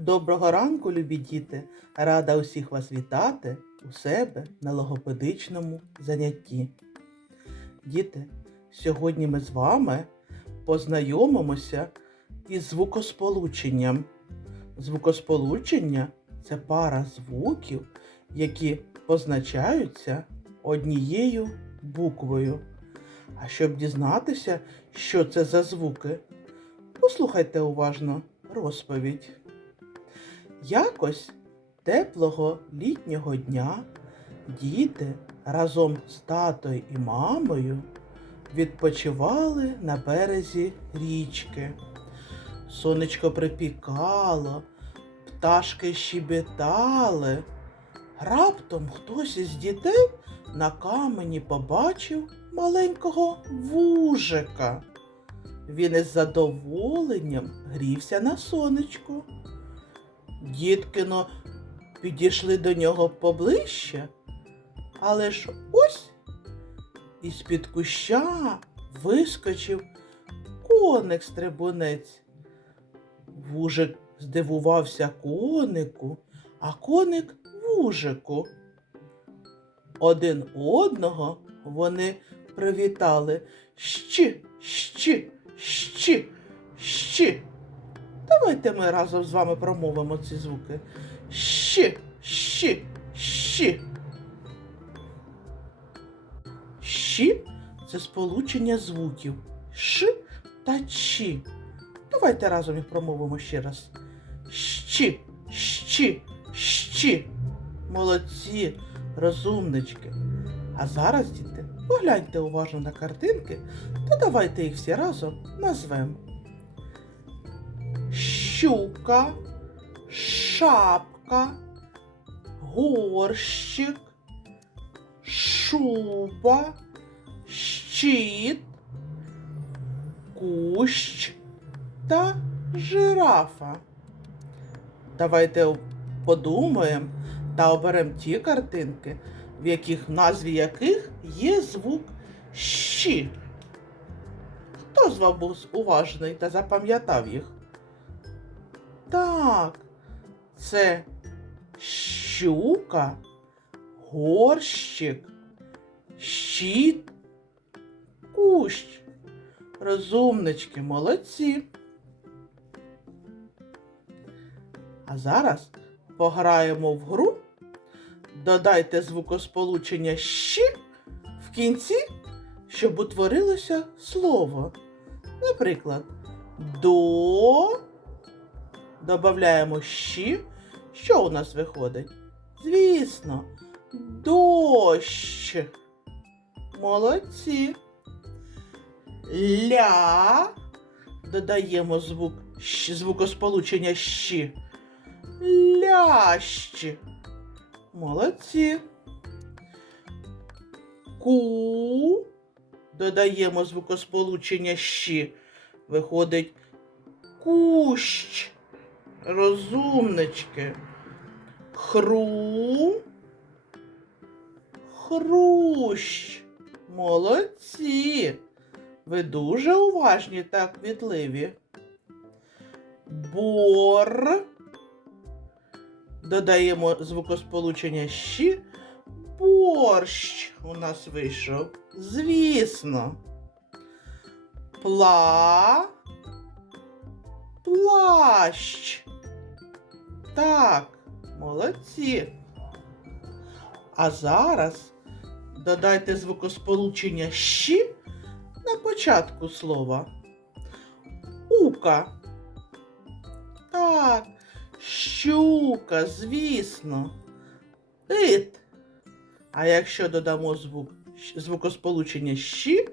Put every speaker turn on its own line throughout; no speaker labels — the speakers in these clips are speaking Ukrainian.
Доброго ранку, любі діти! Рада усіх вас вітати у себе на логопедичному занятті. Діти, сьогодні ми з вами познайомимося із звукосполученням. Звукосполучення це пара звуків, які позначаються однією буквою. А щоб дізнатися, що це за звуки, послухайте уважно розповідь. Якось теплого літнього дня діти разом з татою і мамою відпочивали на березі річки. Сонечко припікало, пташки щебетали. Раптом хтось із дітей на камені побачив маленького вужика. Він із задоволенням грівся на сонечку. Діткино підійшли до нього поближче, але ж ось із-під куща вискочив коник-стрибунець. Вужик здивувався конику, а коник вужику. Один одного вони привітали щі, щі, щі, щі. Давайте ми разом з вами промовимо ці звуки. Щі, щі, щі. Щі це сполучення звуків Ш та Ч. Давайте разом їх промовимо ще раз. Щі, щі, щі. Молодці, розумнички. А зараз, діти, погляньте уважно на картинки та давайте їх всі разом назвемо щука, шапка, горщик, шуба, щит, кущ та жирафа. Давайте подумаємо та оберемо ті картинки, в яких в назві яких є звук щі. Хто з вас був уважний та запам'ятав їх? Так, це щука, горщик, щит, кущ. Розумнички, молодці. А зараз пограємо в гру. Додайте звукосполучення щі в кінці, щоб утворилося слово. Наприклад, до. Добавляємо щі. Що у нас виходить? Звісно, дощ. Молодці. Ля. Додаємо звук, звукосполучення щі. Лящ. Молодці. Ку. Додаємо звукосполучення щі. Виходить кущ. Розумнички. Хру. Хрущ. Молодці. Ви дуже уважні та квітливі. Бор. Додаємо звукосполучення щі. Борщ у нас вийшов. Звісно. Пла. Плащ. Так, молодці. А зараз додайте звукосполучення щі на початку слова. Ука. Так, щука, звісно. Ит. А якщо додамо звук, звукосполучення щі,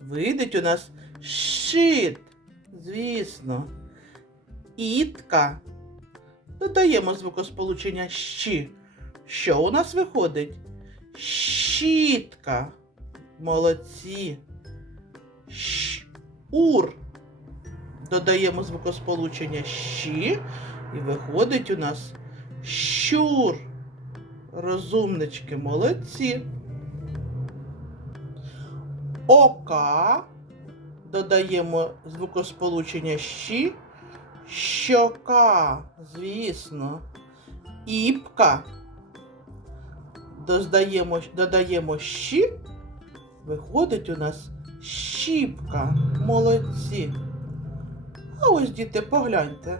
вийде у нас шит. Звісно. Ітка. Додаємо звукосполучення щі. Що у нас виходить? Щітка. Молодці. Щ. Ур. Додаємо звукосполучення щі. І виходить у нас щур. Розумнички, молодці. Ока. Додаємо звукосполучення щі. Щока, звісно. Іпка. Доздаємо, додаємо щі. Виходить у нас щіпка. Молодці. А ось, діти, погляньте.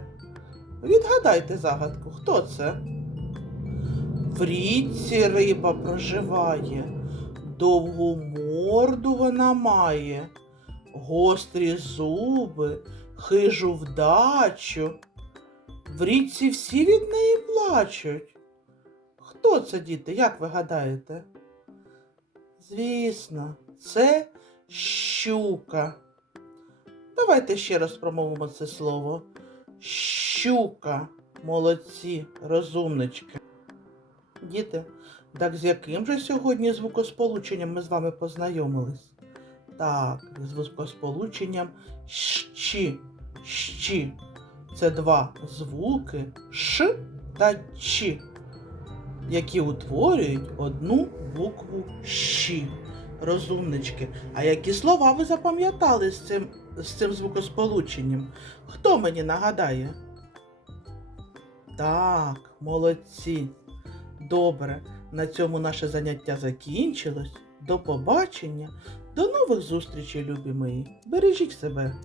Відгадайте загадку, хто це? В річці риба проживає, довгу морду вона має, гострі зуби, хижу вдачу. В річці всі від неї плачуть. Хто це, діти, як ви гадаєте? Звісно, це щука. Давайте ще раз промовимо це слово. Щука. Молодці, розумнички. Діти, так з яким же сьогодні звукосполученням ми з вами познайомились? Так, звукосполученням щі. Щі. Це два звуки ш та ч, які утворюють одну букву щі. Розумнички. А які слова ви запам'ятали з цим, з цим звукосполученням? Хто мені нагадає? Так, молодці. Добре, на цьому наше заняття закінчилось. До побачення, до нових зустрічей, любі мої. Бережіть себе.